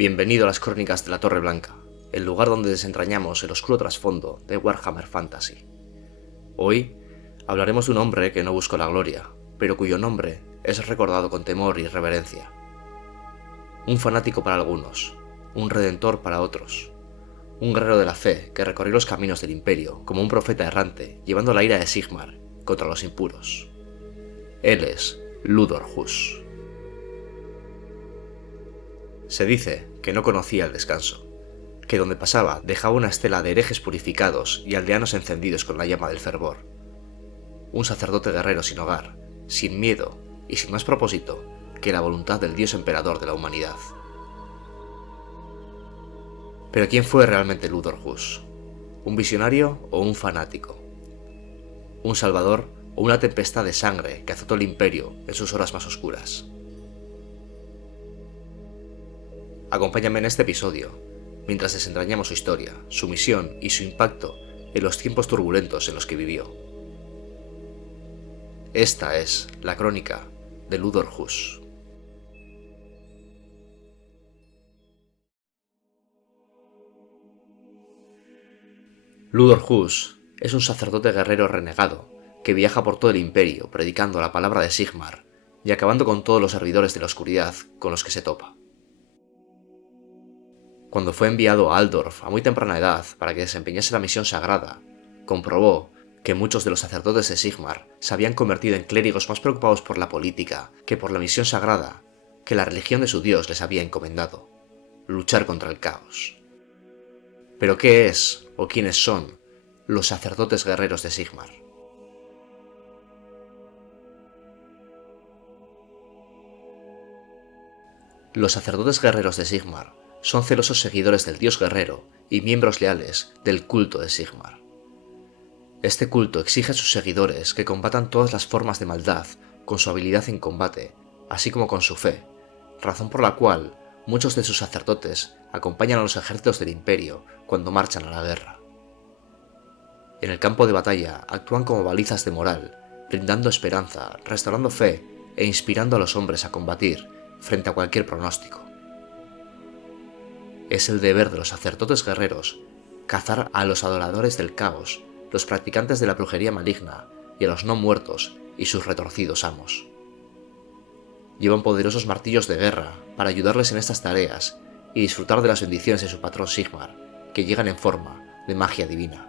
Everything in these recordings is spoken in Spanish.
Bienvenido a las Crónicas de la Torre Blanca, el lugar donde desentrañamos el oscuro trasfondo de Warhammer Fantasy. Hoy hablaremos de un hombre que no buscó la gloria, pero cuyo nombre es recordado con temor y reverencia. Un fanático para algunos, un redentor para otros, un guerrero de la fe que recorrió los caminos del Imperio como un profeta errante llevando la ira de Sigmar contra los impuros. Él es Ludor Hus. Se dice que no conocía el descanso, que donde pasaba dejaba una estela de herejes purificados y aldeanos encendidos con la llama del fervor. Un sacerdote guerrero sin hogar, sin miedo y sin más propósito que la voluntad del Dios emperador de la humanidad. Pero ¿quién fue realmente Ludor Hus? ¿Un visionario o un fanático? ¿Un salvador o una tempestad de sangre que azotó el imperio en sus horas más oscuras? Acompáñame en este episodio, mientras desentrañamos su historia, su misión y su impacto en los tiempos turbulentos en los que vivió. Esta es la crónica de Ludor Hus. Ludor Hus es un sacerdote guerrero renegado que viaja por todo el imperio predicando la palabra de Sigmar y acabando con todos los servidores de la oscuridad con los que se topa. Cuando fue enviado a Aldorf a muy temprana edad para que desempeñase la misión sagrada, comprobó que muchos de los sacerdotes de Sigmar se habían convertido en clérigos más preocupados por la política que por la misión sagrada que la religión de su dios les había encomendado: luchar contra el caos. ¿Pero qué es o quiénes son los sacerdotes guerreros de Sigmar? Los sacerdotes guerreros de Sigmar son celosos seguidores del dios guerrero y miembros leales del culto de Sigmar. Este culto exige a sus seguidores que combatan todas las formas de maldad con su habilidad en combate, así como con su fe, razón por la cual muchos de sus sacerdotes acompañan a los ejércitos del imperio cuando marchan a la guerra. En el campo de batalla actúan como balizas de moral, brindando esperanza, restaurando fe e inspirando a los hombres a combatir frente a cualquier pronóstico. Es el deber de los sacerdotes guerreros cazar a los adoradores del caos, los practicantes de la brujería maligna y a los no muertos y sus retorcidos amos. Llevan poderosos martillos de guerra para ayudarles en estas tareas y disfrutar de las bendiciones de su patrón Sigmar, que llegan en forma de magia divina.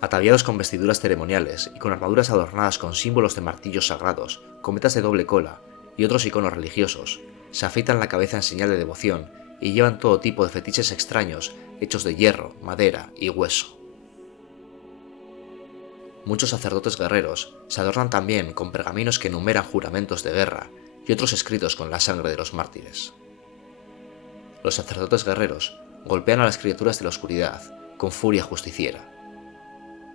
Ataviados con vestiduras ceremoniales y con armaduras adornadas con símbolos de martillos sagrados, cometas de doble cola y otros iconos religiosos, se afeitan la cabeza en señal de devoción y llevan todo tipo de fetiches extraños hechos de hierro, madera y hueso. Muchos sacerdotes guerreros se adornan también con pergaminos que enumeran juramentos de guerra y otros escritos con la sangre de los mártires. Los sacerdotes guerreros golpean a las criaturas de la oscuridad con furia justiciera.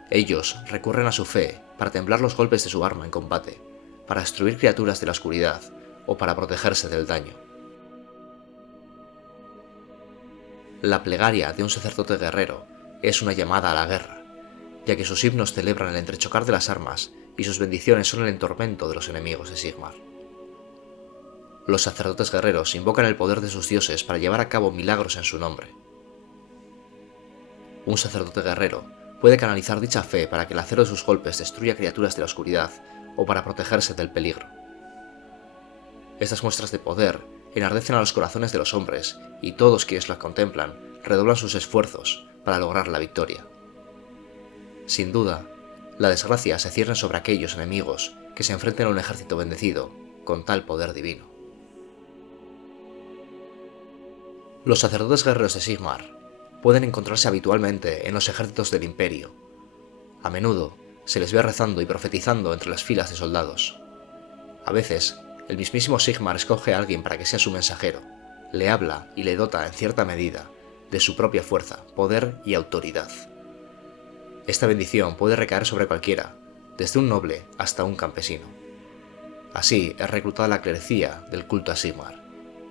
Ellos recurren a su fe para templar los golpes de su arma en combate, para destruir criaturas de la oscuridad o para protegerse del daño. La plegaria de un sacerdote guerrero es una llamada a la guerra, ya que sus himnos celebran el entrechocar de las armas y sus bendiciones son el entormento de los enemigos de Sigmar. Los sacerdotes guerreros invocan el poder de sus dioses para llevar a cabo milagros en su nombre. Un sacerdote guerrero puede canalizar dicha fe para que el acero de sus golpes destruya criaturas de la oscuridad o para protegerse del peligro. Estas muestras de poder enardecen a los corazones de los hombres y todos quienes las contemplan redoblan sus esfuerzos para lograr la victoria. Sin duda, la desgracia se cierne sobre aquellos enemigos que se enfrenten a un ejército bendecido con tal poder divino. Los sacerdotes guerreros de Sigmar pueden encontrarse habitualmente en los ejércitos del imperio. A menudo se les ve rezando y profetizando entre las filas de soldados. A veces, el mismísimo Sigmar escoge a alguien para que sea su mensajero, le habla y le dota en cierta medida de su propia fuerza, poder y autoridad. Esta bendición puede recaer sobre cualquiera, desde un noble hasta un campesino. Así es reclutada la clerecía del culto a Sigmar,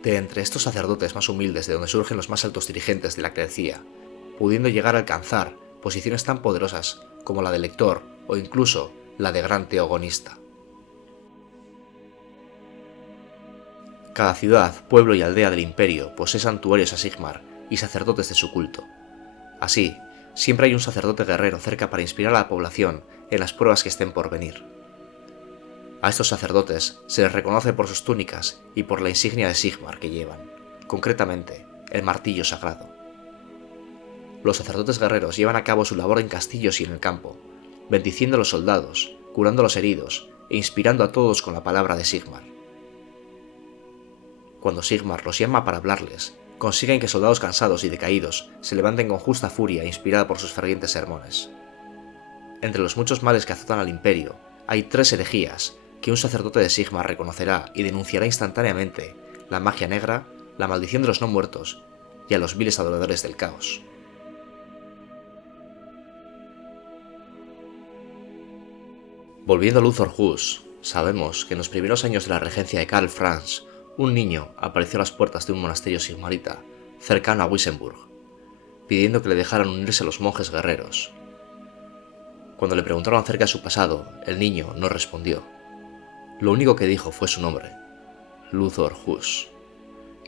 de entre estos sacerdotes más humildes de donde surgen los más altos dirigentes de la clerecía, pudiendo llegar a alcanzar posiciones tan poderosas como la de lector o incluso la de gran teogonista. Cada ciudad, pueblo y aldea del imperio posee santuarios a Sigmar y sacerdotes de su culto. Así, siempre hay un sacerdote guerrero cerca para inspirar a la población en las pruebas que estén por venir. A estos sacerdotes se les reconoce por sus túnicas y por la insignia de Sigmar que llevan, concretamente, el martillo sagrado. Los sacerdotes guerreros llevan a cabo su labor en castillos y en el campo, bendiciendo a los soldados, curando a los heridos e inspirando a todos con la palabra de Sigmar. Cuando Sigmar los llama para hablarles, consiguen que soldados cansados y decaídos se levanten con justa furia inspirada por sus fervientes sermones. Entre los muchos males que azotan al imperio, hay 3 herejías que un sacerdote de Sigmar reconocerá y denunciará instantáneamente: la magia negra, la maldición de los no muertos y a los viles adoradores del caos. Volviendo a Luthor Hus, sabemos que en los primeros años de la regencia de Karl Franz, un niño apareció a las puertas de un monasterio sigmarita cercano a Wissemburg, pidiendo que le dejaran unirse a los monjes guerreros. Cuando le preguntaron acerca de su pasado, el niño no respondió. Lo único que dijo fue su nombre, Luthor Hus,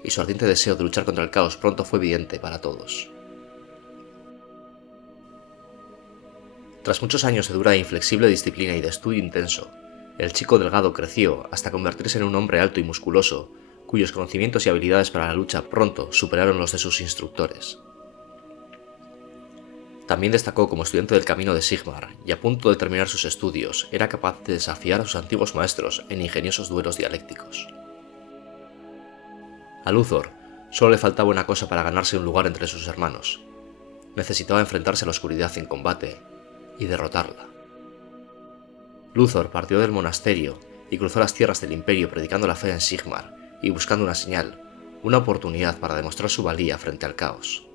y su ardiente deseo de luchar contra el caos pronto fue evidente para todos. Tras muchos años de dura e inflexible disciplina y de estudio intenso, el chico delgado creció hasta convertirse en un hombre alto y musculoso, cuyos conocimientos y habilidades para la lucha pronto superaron los de sus instructores. También destacó como estudiante del camino de Sigmar, y a punto de terminar sus estudios, era capaz de desafiar a sus antiguos maestros en ingeniosos duelos dialécticos. A Luthor solo le faltaba una cosa para ganarse un lugar entre sus hermanos: necesitaba enfrentarse a la oscuridad en combate y derrotarla. Luthor partió del monasterio y cruzó las tierras del imperio predicando la fe en Sigmar y buscando una señal, una oportunidad para demostrar su valía frente al caos.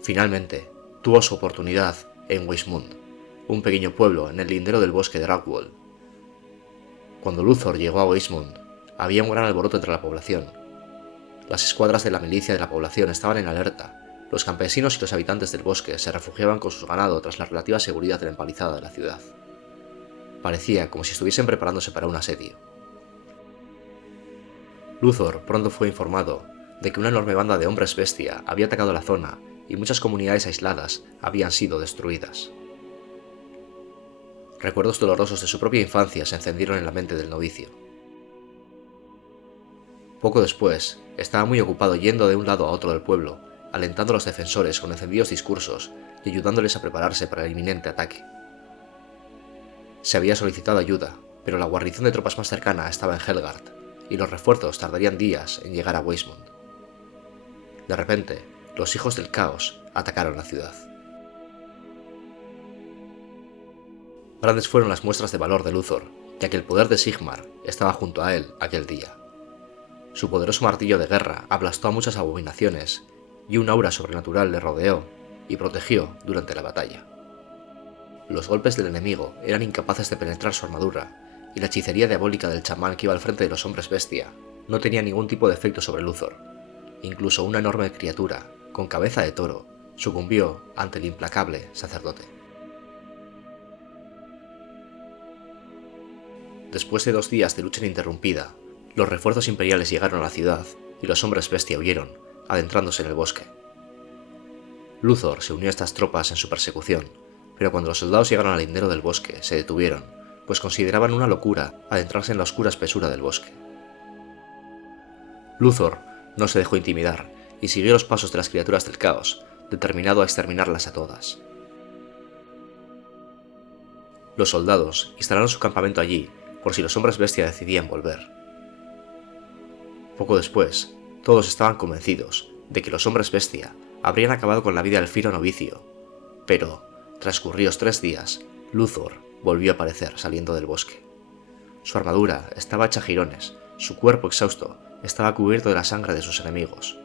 Finalmente, tuvo su oportunidad en Weismund, un pequeño pueblo en el lindero del bosque de Rockwall. Cuando Luthor llegó a Weismund, había un gran alboroto entre la población. Las escuadras de la milicia de la población estaban en alerta. Los campesinos y los habitantes del bosque se refugiaban con su ganado tras la relativa seguridad de la empalizada de la ciudad. Parecía como si estuviesen preparándose para un asedio. Luthor pronto fue informado de que una enorme banda de hombres bestia había atacado la zona y muchas comunidades aisladas habían sido destruidas. Recuerdos dolorosos de su propia infancia se encendieron en la mente del novicio. Poco después, estaba muy ocupado yendo de un lado a otro del pueblo, alentando a los defensores con encendidos discursos y ayudándoles a prepararse para el inminente ataque. Se había solicitado ayuda, pero la guarnición de tropas más cercana estaba en Helgard, y los refuerzos tardarían días en llegar a Weismund. De repente, los hijos del caos atacaron la ciudad. Grandes fueron las muestras de valor de Luthor, ya que el poder de Sigmar estaba junto a él aquel día. Su poderoso martillo de guerra aplastó a muchas abominaciones, y un aura sobrenatural le rodeó y protegió durante la batalla. Los golpes del enemigo eran incapaces de penetrar su armadura, y la hechicería diabólica del chamán que iba al frente de los hombres bestia no tenía ningún tipo de efecto sobre Luthor. Incluso una enorme criatura, con cabeza de toro, sucumbió ante el implacable sacerdote. Después de 2 días de lucha ininterrumpida, los refuerzos imperiales llegaron a la ciudad y los hombres bestia huyeron, adentrándose en el bosque. Luthor se unió a estas tropas en su persecución, pero cuando los soldados llegaron al lindero del bosque se detuvieron, pues consideraban una locura adentrarse en la oscura espesura del bosque. Luthor no se dejó intimidar y siguió los pasos de las criaturas del caos, determinado a exterminarlas a todas. Los soldados instalaron su campamento allí por si los hombres bestia decidían volver. Poco después, todos estaban convencidos de que los hombres bestia habrían acabado con la vida del fiero novicio, pero, transcurridos 3 días, Luthor volvió a aparecer saliendo del bosque. Su armadura estaba hecha jirones, su cuerpo exhausto estaba cubierto de la sangre de sus enemigos.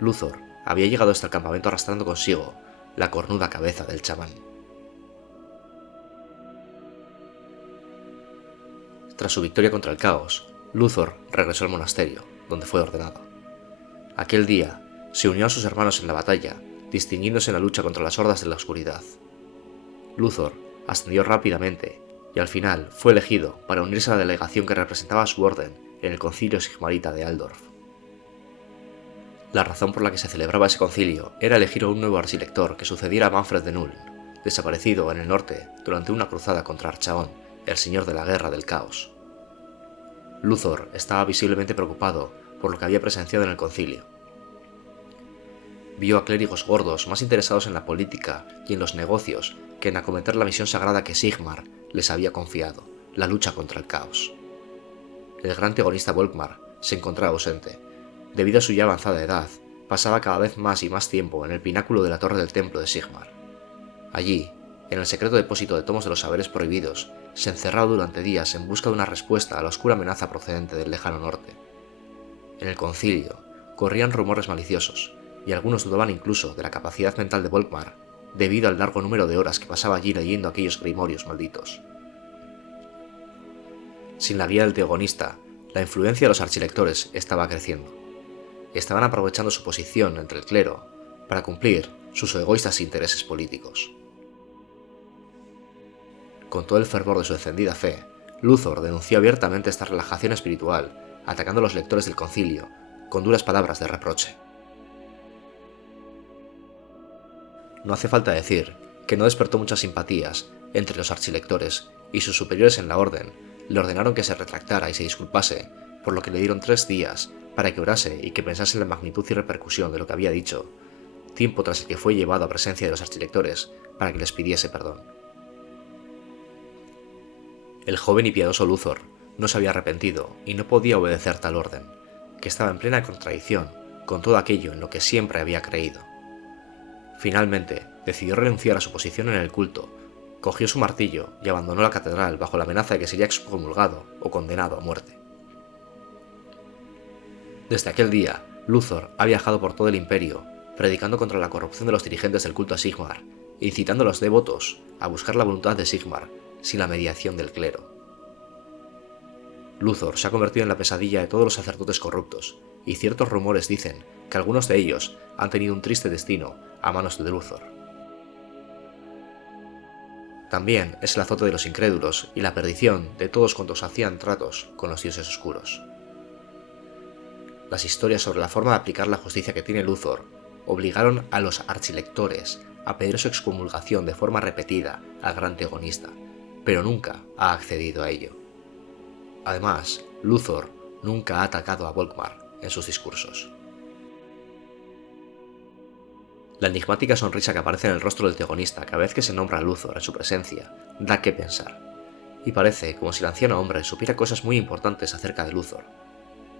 Luthor había llegado hasta el campamento arrastrando consigo la cornuda cabeza del chamán. Tras su victoria contra el caos, Luthor regresó al monasterio, donde fue ordenado. Aquel día se unió a sus hermanos en la batalla, distinguiéndose en la lucha contra las hordas de la oscuridad. Luthor ascendió rápidamente y al final fue elegido para unirse a la delegación que representaba a su orden en el concilio sigmarita de Altdorf. La razón por la que se celebraba ese concilio era elegir a un nuevo archilector que sucediera a Manfred de Null, desaparecido en el norte durante una cruzada contra Archaon, el señor de la guerra del caos. Luthor estaba visiblemente preocupado por lo que había presenciado en el concilio. Vio a clérigos gordos más interesados en la política y en los negocios que en acometer la misión sagrada que Sigmar les había confiado, la lucha contra el caos. El gran tegonista Volkmar se encontraba ausente. Debido a su ya avanzada edad, pasaba cada vez más y más tiempo en el pináculo de la torre del templo de Sigmar. Allí, en el secreto depósito de tomos de los saberes prohibidos, se encerraba durante días en busca de una respuesta a la oscura amenaza procedente del lejano norte. En el concilio, corrían rumores maliciosos, y algunos dudaban incluso de la capacidad mental de Volkmar, debido al largo número de horas que pasaba allí leyendo aquellos grimorios malditos. Sin la guía del teogonista, la influencia de los archilectores estaba creciendo. Estaban aprovechando su posición entre el clero para cumplir sus egoístas intereses políticos. Con todo el fervor de su encendida fe, Luthor denunció abiertamente esta relajación espiritual, atacando a los lectores del concilio con duras palabras de reproche. No hace falta decir que no despertó muchas simpatías entre los archilectores, y sus superiores en la orden le ordenaron que se retractara y se disculpase, por lo que le dieron 3 días para que orase y que pensase en la magnitud y repercusión de lo que había dicho, tiempo tras el que fue llevado a presencia de los archilectores para que les pidiese perdón. El joven y piadoso Luthor no se había arrepentido y no podía obedecer tal orden, que estaba en plena contradicción con todo aquello en lo que siempre había creído. Finalmente, decidió renunciar a su posición en el culto, cogió su martillo y abandonó la catedral bajo la amenaza de que sería excomulgado o condenado a muerte. Desde aquel día, Luthor ha viajado por todo el imperio, predicando contra la corrupción de los dirigentes del culto a Sigmar, e incitando a los devotos a buscar la voluntad de Sigmar sin la mediación del clero. Luthor se ha convertido en la pesadilla de todos los sacerdotes corruptos, y ciertos rumores dicen que algunos de ellos han tenido un triste destino a manos de Luthor. También es el azote de los incrédulos y la perdición de todos cuantos hacían tratos con los dioses oscuros. Las historias sobre la forma de aplicar la justicia que tiene Luthor obligaron a los archilectores a pedir su excomulgación de forma repetida al gran teogonista, pero nunca ha accedido a ello. Además, Luthor nunca ha atacado a Volkmar en sus discursos. La enigmática sonrisa que aparece en el rostro del teogonista cada vez que se nombra a Luthor en su presencia da que pensar, y parece como si el anciano hombre supiera cosas muy importantes acerca de Luthor,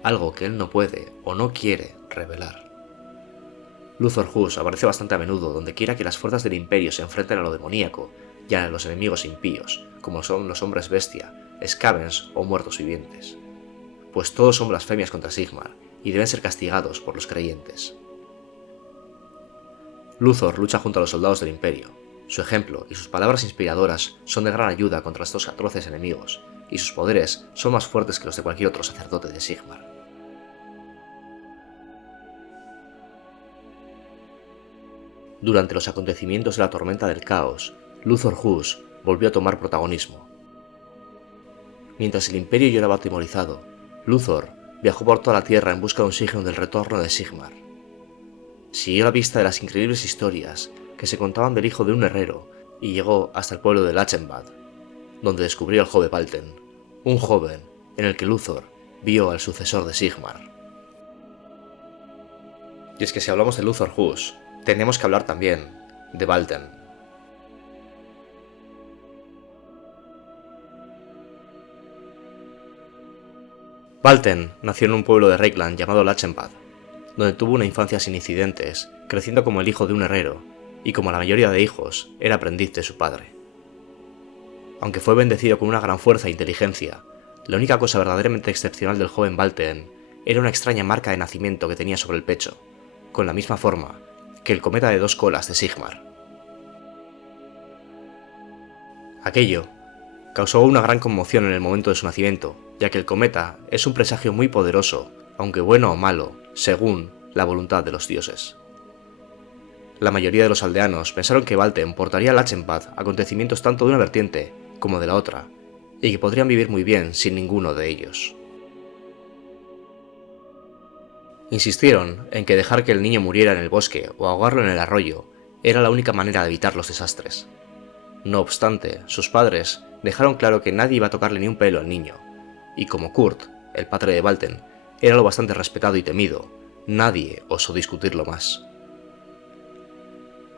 algo que él no puede o no quiere revelar. Luthor Hus aparece bastante a menudo donde quiera que las fuerzas del imperio se enfrenten a lo demoníaco y a los enemigos impíos, como son los hombres bestia, Skavens o muertos vivientes, pues todos son blasfemias contra Sigmar y deben ser castigados por los creyentes. Luthor lucha junto a los soldados del imperio. Su ejemplo y sus palabras inspiradoras son de gran ayuda contra estos atroces enemigos, y sus poderes son más fuertes que los de cualquier otro sacerdote de Sigmar. Durante los acontecimientos de la tormenta del caos, Luthor Hus volvió a tomar protagonismo. Mientras el imperio lloraba atemorizado, Luthor viajó por toda la tierra en busca de un signo del retorno de Sigmar. Siguió la pista de las increíbles historias que se contaban del hijo de un herrero y llegó hasta el pueblo de Lachenbad, donde descubrió al joven Valten, un joven en el que Luthor vio al sucesor de Sigmar. Y es que si hablamos de Luthor Hus, tenemos que hablar también de Valten. Valten nació en un pueblo de Reikland llamado Lachenbad, donde tuvo una infancia sin incidentes, creciendo como el hijo de un herrero, y como la mayoría de hijos, era aprendiz de su padre. Aunque fue bendecido con una gran fuerza e inteligencia, la única cosa verdaderamente excepcional del joven Valten era una extraña marca de nacimiento que tenía sobre el pecho, con la misma forma que el cometa de 2 colas de Sigmar. Aquello causó una gran conmoción en el momento de su nacimiento, ya que el cometa es un presagio muy poderoso, aunque bueno o malo, según la voluntad de los dioses. La mayoría de los aldeanos pensaron que Valten portaría a Lachenbad acontecimientos tanto de una vertiente como de la otra, y que podrían vivir muy bien sin ninguno de ellos. Insistieron en que dejar que el niño muriera en el bosque o ahogarlo en el arroyo era la única manera de evitar los desastres. No obstante, sus padres dejaron claro que nadie iba a tocarle ni un pelo al niño, y como Kurt, el padre de Valten, era lo bastante respetado y temido, nadie osó discutirlo más.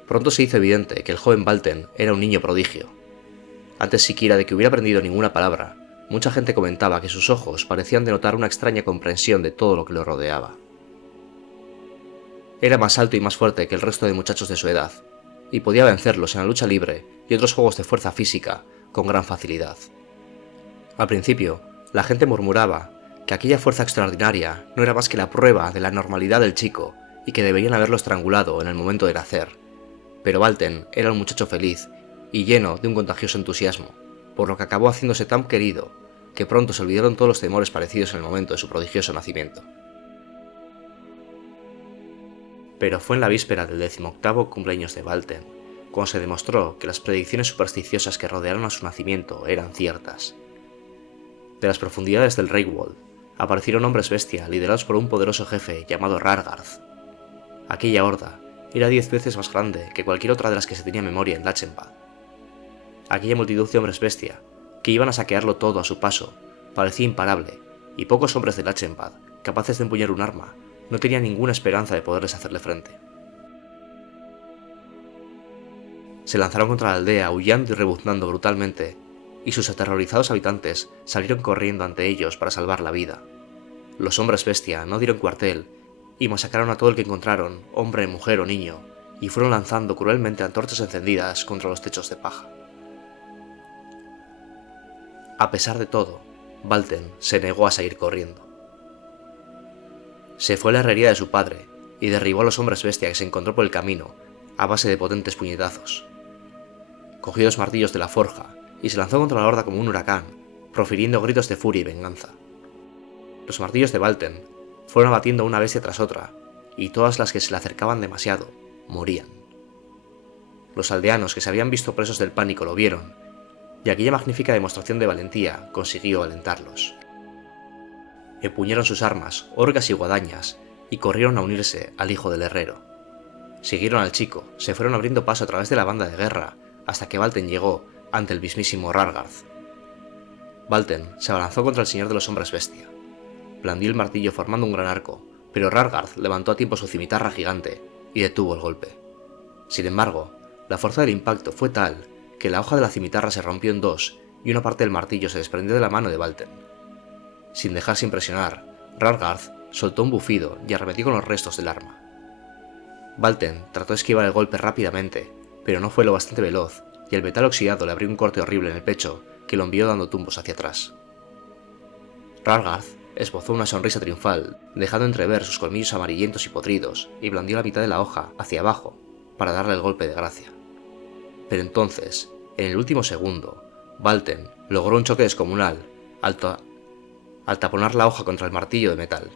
Pronto se hizo evidente que el joven Valten era un niño prodigio. Antes siquiera de que hubiera aprendido ninguna palabra, mucha gente comentaba que sus ojos parecían denotar una extraña comprensión de todo lo que lo rodeaba. Era más alto y más fuerte que el resto de muchachos de su edad, y podía vencerlos en la lucha libre y otros juegos de fuerza física con gran facilidad. Al principio, la gente murmuraba que aquella fuerza extraordinaria no era más que la prueba de la normalidad del chico y que deberían haberlo estrangulado en el momento de nacer, pero Valten era un muchacho feliz y lleno de un contagioso entusiasmo, por lo que acabó haciéndose tan querido que pronto se olvidaron todos los temores parecidos en el momento de su prodigioso nacimiento. Pero fue en la víspera del 18º cumpleaños de Valten, cuando se demostró que las predicciones supersticiosas que rodearon a su nacimiento eran ciertas. De las profundidades del Reykwold aparecieron hombres bestia liderados por un poderoso jefe llamado Rargarth. Aquella horda era 10 veces más grande que cualquier otra de las que se tenía memoria en Lachenbad. Aquella multitud de hombres bestia, que iban a saquearlo todo a su paso, parecía imparable, y pocos hombres de Lachenbad, capaces de empuñar un arma, no tenían ninguna esperanza de poderles hacerle frente. Se lanzaron contra la aldea aullando y rebuznando brutalmente, y sus aterrorizados habitantes salieron corriendo ante ellos para salvar la vida. Los hombres bestia no dieron cuartel, y masacraron a todo el que encontraron, hombre, mujer o niño, y fueron lanzando cruelmente antorchas encendidas contra los techos de paja. A pesar de todo, Valten se negó a seguir corriendo. Se fue a la herrería de su padre y derribó a los hombres bestia que se encontró por el camino a base de potentes puñetazos. Cogió los martillos de la forja y se lanzó contra la horda como un huracán, profiriendo gritos de furia y venganza. Los martillos de Valten fueron abatiendo una bestia tras otra, y todas las que se le acercaban demasiado morían. Los aldeanos que se habían visto presos del pánico lo vieron, y aquella magnífica demostración de valentía consiguió alentarlos. Empuñaron sus armas, orgas y guadañas, y corrieron a unirse al hijo del herrero. Siguieron al chico, se fueron abriendo paso a través de la banda de guerra, hasta que Valten llegó ante el mismísimo Rargarth. Valten se abalanzó contra el señor de los hombres bestia. Blandió el martillo formando un gran arco, pero Rargarth levantó a tiempo su cimitarra gigante y detuvo el golpe. Sin embargo, la fuerza del impacto fue tal que la hoja de la cimitarra se rompió en dos y una parte del martillo se desprendió de la mano de Valten. Sin dejarse impresionar, Rargarth soltó un bufido y arremetió con los restos del arma. Valten trató de esquivar el golpe rápidamente, pero no fue lo bastante veloz, y el metal oxidado le abrió un corte horrible en el pecho que lo envió dando tumbos hacia atrás. Rargarth esbozó una sonrisa triunfal, dejando entrever sus colmillos amarillentos y podridos, y blandió la mitad de la hoja hacia abajo para darle el golpe de gracia. Pero entonces, en el último segundo, Valten logró un choque descomunal al taponar la hoja contra el martillo de metal.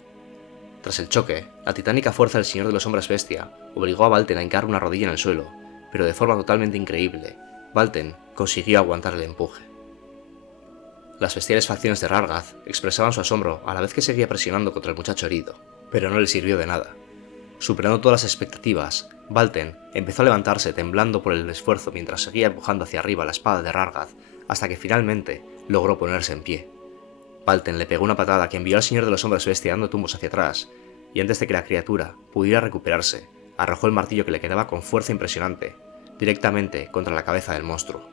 Tras el choque, la titánica fuerza del señor de los hombres bestia obligó a Valten a hincar una rodilla en el suelo, pero de forma totalmente increíble, Valten consiguió aguantar el empuje. Las bestiales facciones de Rargarth expresaban su asombro a la vez que seguía presionando contra el muchacho herido, pero no le sirvió de nada. Superando todas las expectativas, Valten empezó a levantarse temblando por el esfuerzo mientras seguía empujando hacia arriba la espada de Rargarth hasta que finalmente logró ponerse en pie. Valten le pegó una patada que envió al señor de los hombres bestia dando tumbos hacia atrás, y antes de que la criatura pudiera recuperarse, arrojó el martillo que le quedaba con fuerza impresionante, directamente contra la cabeza del monstruo.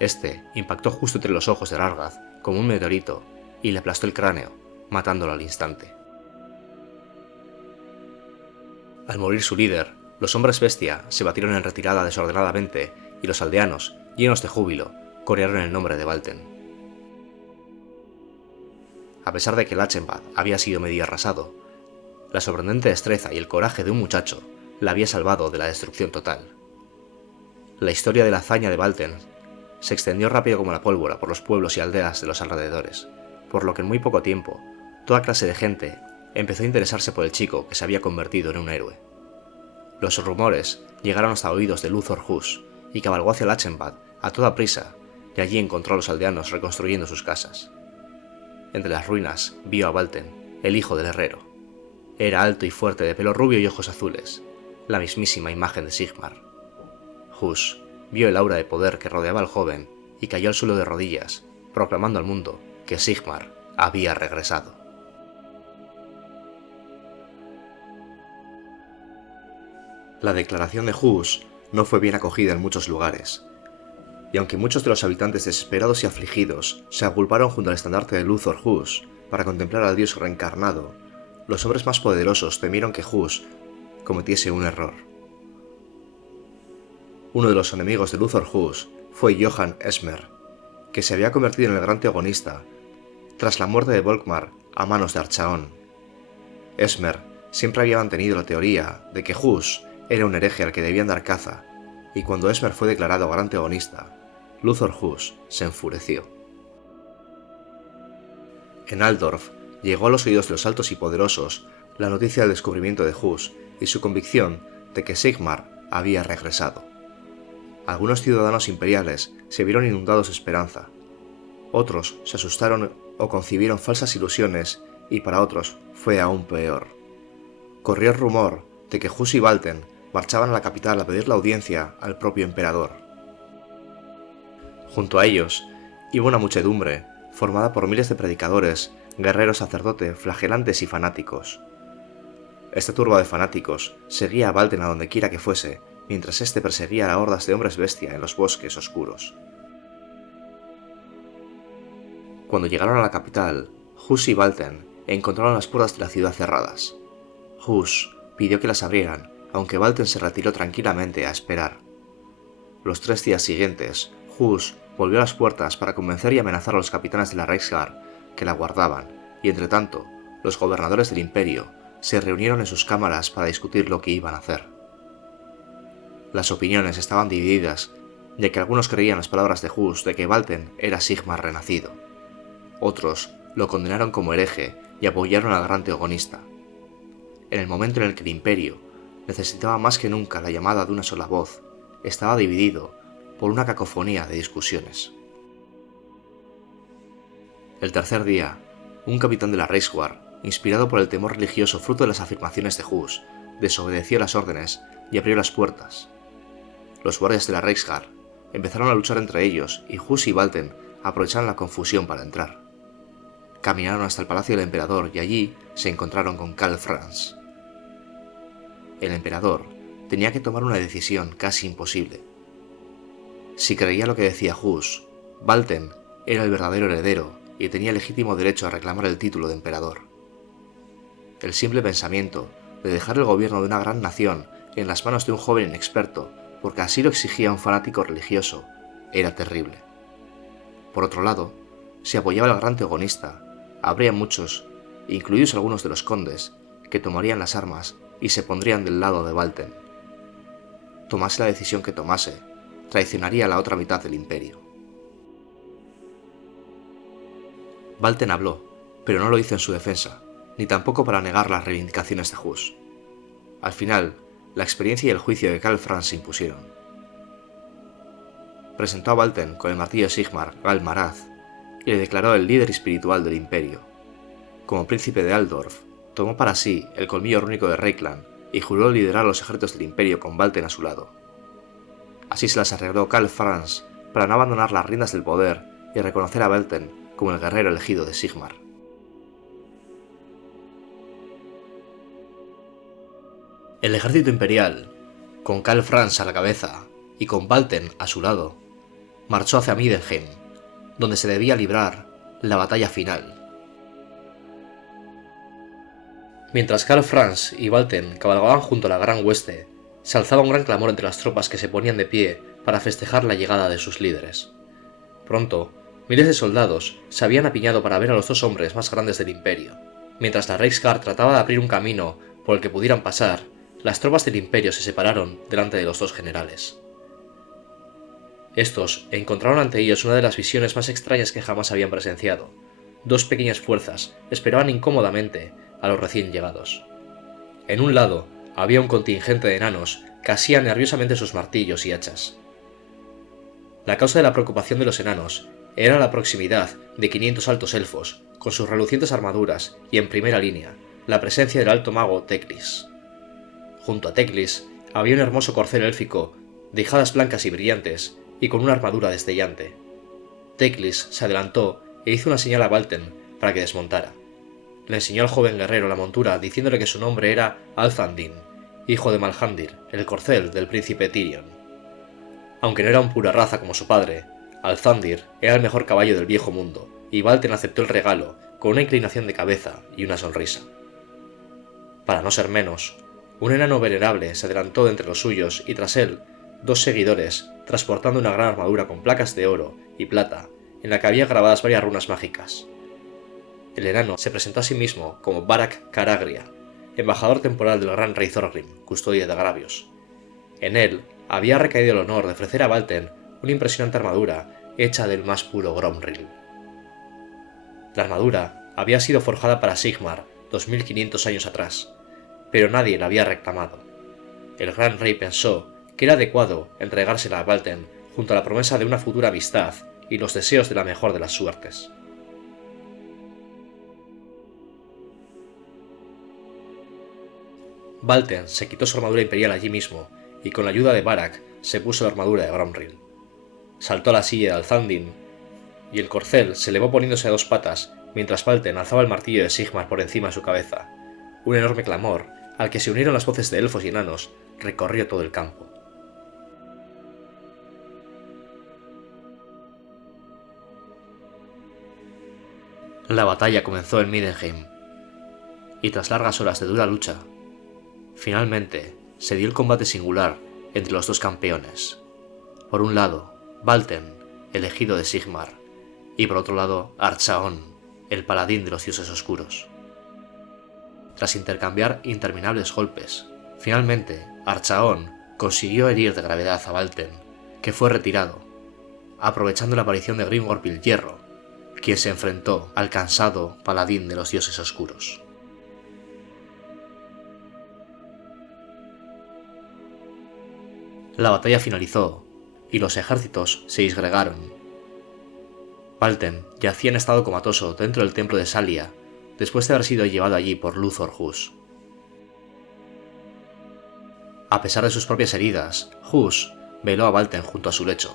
Este impactó justo entre los ojos de Rargarth como un meteorito y le aplastó el cráneo, matándolo al instante. Al morir su líder, los hombres bestia se batieron en retirada desordenadamente y los aldeanos, llenos de júbilo, corearon el nombre de Valten. A pesar de que Lachenbad había sido medio arrasado, la sorprendente destreza y el coraje de un muchacho la había salvado de la destrucción total. La historia de la hazaña de Valten se extendió rápido como la pólvora por los pueblos y aldeas de los alrededores, por lo que en muy poco tiempo, toda clase de gente empezó a interesarse por el chico que se había convertido en un héroe. Los rumores llegaron hasta oídos de Luthor Hus y cabalgó hacia Lachenbad a toda prisa, y allí encontró a los aldeanos reconstruyendo sus casas. Entre las ruinas vio a Valten, el hijo del herrero. Era alto y fuerte, de pelo rubio y ojos azules, la mismísima imagen de Sigmar. Hus vio el aura de poder que rodeaba al joven y cayó al suelo de rodillas, proclamando al mundo que Sigmar había regresado. La declaración de Hus no fue bien acogida en muchos lugares, y aunque muchos de los habitantes desesperados y afligidos se agolparon junto al estandarte de Luthor Hus para contemplar al dios reencarnado, los hombres más poderosos temieron que Hus cometiese un error. Uno de los enemigos de Luthor Hus fue Johann Esmer, que se había convertido en el gran antagonista tras la muerte de Volkmar a manos de Archaon. Esmer siempre había mantenido la teoría de que Hus era un hereje al que debían dar caza, y cuando Esmer fue declarado gran antagonista, Luthor Hus se enfureció. En Altdorf llegó a los oídos de los altos y poderosos la noticia del descubrimiento de Hus y su convicción de que Sigmar había regresado. Algunos ciudadanos imperiales se vieron inundados de esperanza. Otros se asustaron o concibieron falsas ilusiones y para otros fue aún peor. Corrió el rumor de que Hus y Valten marchaban a la capital a pedir la audiencia al propio emperador. Junto a ellos iba una muchedumbre formada por miles de predicadores, guerreros sacerdotes, flagelantes y fanáticos. Esta turba de fanáticos seguía a Valten a donde quiera que fuese, mientras éste perseguía a hordas de hombres bestia en los bosques oscuros. Cuando llegaron a la capital, Hus y Valten encontraron las puertas de la ciudad cerradas. Hus pidió que las abrieran, aunque Valten se retiró tranquilamente a esperar. Los 3 días siguientes, Hus volvió a las puertas para convencer y amenazar a los capitanes de la Reichsguard que la guardaban, y entretanto, los gobernadores del imperio se reunieron en sus cámaras para discutir lo que iban a hacer. Las opiniones estaban divididas, ya que algunos creían las palabras de Hus de que Valten era Sigmar renacido. Otros lo condenaron como hereje y apoyaron al gran antagonista. En el momento en el que el imperio necesitaba más que nunca la llamada de una sola voz, estaba dividido por una cacofonía de discusiones. El tercer día, un capitán de la Reichsguard, inspirado por el temor religioso fruto de las afirmaciones de Hus, desobedeció las órdenes y abrió las puertas. Los guardias de la Reichsguard empezaron a luchar entre ellos y Hus y Valten aprovecharon la confusión para entrar. Caminaron hasta el palacio del emperador y allí se encontraron con Karl Franz. El emperador tenía que tomar una decisión casi imposible. Si creía lo que decía Hus, Valten era el verdadero heredero y tenía legítimo derecho a reclamar el título de emperador. El simple pensamiento de dejar el gobierno de una gran nación en las manos de un joven inexperto, porque así lo exigía un fanático religioso, era terrible. Por otro lado, si apoyaba al gran antagonista, habría muchos, incluidos algunos de los condes, que tomarían las armas y se pondrían del lado de Valten. Tomase la decisión que tomase, traicionaría a la otra mitad del imperio. Valten habló, pero no lo hizo en su defensa, ni tampoco para negar las reivindicaciones de Hus. Al final, la experiencia y el juicio de Karl Franz se impusieron. Presentó a Valten con el martillo de Sigmar, Gal-Maraz, y le declaró el líder espiritual del imperio. Como príncipe de Altdorf, tomó para sí el colmillo rúnico de Reikland y juró liderar los ejércitos del imperio con Valten a su lado. Así se las arregló Karl Franz para no abandonar las riendas del poder y reconocer a Valten como el guerrero elegido de Sigmar. El ejército imperial, con Karl Franz a la cabeza y con Valten a su lado, marchó hacia Middelheim, donde se debía librar la batalla final. Mientras Karl Franz y Valten cabalgaban junto a la gran hueste, se alzaba un gran clamor entre las tropas que se ponían de pie para festejar la llegada de sus líderes. Pronto, miles de soldados se habían apiñado para ver a los 2 hombres más grandes del imperio. Mientras la Reichsguard trataba de abrir un camino por el que pudieran pasar, las tropas del imperio se separaron delante de los 2 generales. Estos encontraron ante ellos una de las visiones más extrañas que jamás habían presenciado. 2 pequeñas fuerzas esperaban incómodamente a los recién llegados. En un lado había un contingente de enanos que asían nerviosamente sus martillos y hachas. La causa de la preocupación de los enanos era la proximidad de 500 altos elfos, con sus relucientes armaduras y en primera línea, la presencia del alto mago Teclis. Junto a Teclis había un hermoso corcel élfico de ijadas blancas y brillantes y con una armadura destellante. Teclis se adelantó e hizo una señal a Valten para que desmontara. Le enseñó al joven guerrero la montura diciéndole que su nombre era Alfandin, hijo de Malhandir, el corcel del príncipe Tyrion. Aunque no era un pura raza como su padre, Alfandir era el mejor caballo del viejo mundo, y Valten aceptó el regalo con una inclinación de cabeza y una sonrisa. Para no ser menos, un enano venerable se adelantó de entre los suyos y tras él, 2 seguidores transportando una gran armadura con placas de oro y plata en la que había grabadas varias runas mágicas. El enano se presentó a sí mismo como Barak Karagria, embajador temporal del gran rey Thorgrim, custodio de agravios. En él había recaído el honor de ofrecer a Valten una impresionante armadura hecha del más puro Gromril. La armadura había sido forjada para Sigmar 2500 años atrás, pero nadie la había reclamado. El gran rey pensó que era adecuado entregársela a Valten junto a la promesa de una futura amistad y los deseos de la mejor de las suertes. Valten se quitó su armadura imperial allí mismo y con la ayuda de Barak se puso la armadura de Gromril. Saltó a la silla de Alfandin y el corcel se elevó poniéndose a 2 patas mientras Valten alzaba el martillo de Sigmar por encima de su cabeza. Un enorme clamor, al que se unieron las voces de elfos y enanos, recorrió todo el campo. La batalla comenzó en Middenheim, y tras largas horas de dura lucha, finalmente se dio el combate singular entre los 2 campeones. Por un lado, Valten, elegido de Sigmar, y por otro lado, Archaon, el paladín de los dioses oscuros. Tras intercambiar interminables golpes, finalmente Archaon consiguió herir de gravedad a Valten, que fue retirado, aprovechando la aparición de Grimgor el Hierro, quien se enfrentó al cansado paladín de los dioses oscuros. La batalla finalizó, y los ejércitos se disgregaron. Valten yacía en estado comatoso dentro del templo de Salia, después de haber sido llevado allí por Luthor Hus. A pesar de sus propias heridas, Hus veló a Valten junto a su lecho.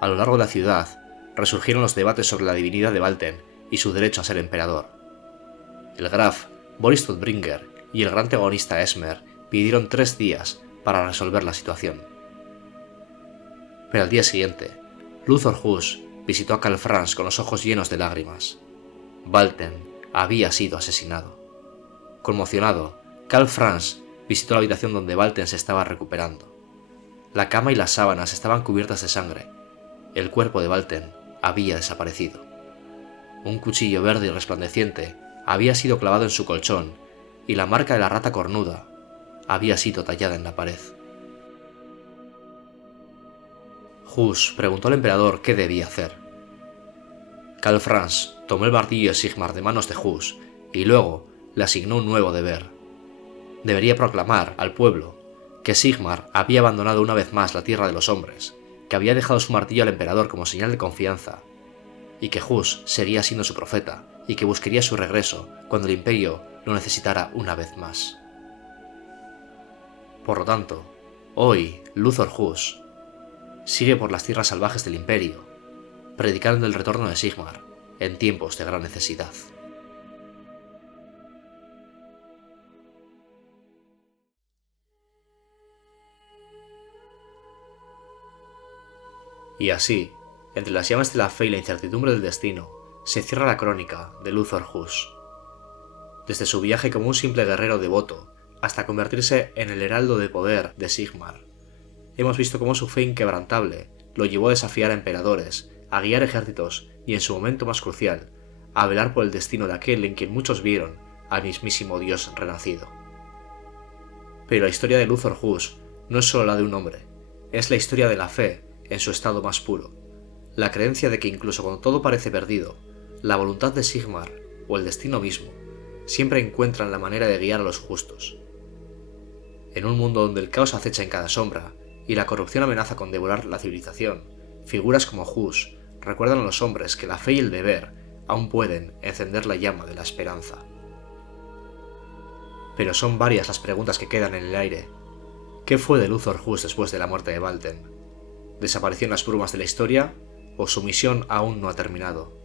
A lo largo de la ciudad, resurgieron los debates sobre la divinidad de Valten y su derecho a ser emperador. El Graf, Boris Todbringer y el gran antagonista Esmer pidieron 3 días para resolver la situación. Pero al día siguiente, Luthor Hus visitó a Karl Franz con los ojos llenos de lágrimas. Valten había sido asesinado. Conmocionado, Karl Franz visitó la habitación donde Valten se estaba recuperando. La cama y las sábanas estaban cubiertas de sangre. El cuerpo de Valten había desaparecido. Un cuchillo verde y resplandeciente había sido clavado en su colchón y la marca de la rata cornuda había sido tallada en la pared. Hus preguntó al emperador qué debía hacer. Karl Franz tomó el martillo de Sigmar de manos de Hus y luego le asignó un nuevo deber. Debería proclamar al pueblo que Sigmar había abandonado una vez más la tierra de los hombres, que había dejado su martillo al emperador como señal de confianza, y que Hus seguiría siendo su profeta y que buscaría su regreso cuando el imperio lo necesitara una vez más. Por lo tanto, hoy Luthor Hus sigue por las tierras salvajes del imperio, predicando el retorno de Sigmar en tiempos de gran necesidad. Y así, entre las llamas de la fe y la incertidumbre del destino, se cierra la crónica de Luthor Hus. Desde su viaje como un simple guerrero devoto hasta convertirse en el heraldo de poder de Sigmar, hemos visto cómo su fe inquebrantable lo llevó a desafiar a emperadores, a guiar ejércitos y, en su momento más crucial, a velar por el destino de aquel en quien muchos vieron al mismísimo Dios renacido. Pero la historia de Luthor Hus no es solo la de un hombre, es la historia de la fe en su estado más puro, la creencia de que incluso cuando todo parece perdido, la voluntad de Sigmar o el destino mismo siempre encuentran la manera de guiar a los justos. En un mundo donde el caos acecha en cada sombra y la corrupción amenaza con devorar la civilización, Figuras como Hus recuerdan a los hombres que la fe y el deber aún pueden encender la llama de la esperanza. Pero son varias las preguntas que quedan en el aire. ¿Qué fue de Luthor Hus después de la muerte de Valten? ¿Desapareció en las brumas de la historia o su misión aún no ha terminado?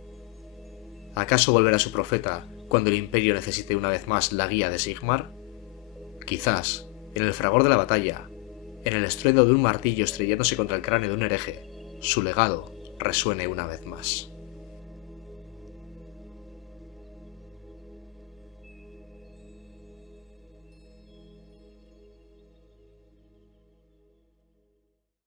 ¿Acaso volverá su profeta cuando el Imperio necesite una vez más la guía de Sigmar? Quizás, en el fragor de la batalla, en el estruendo de un martillo estrellándose contra el cráneo de un hereje, su legado resuene una vez más.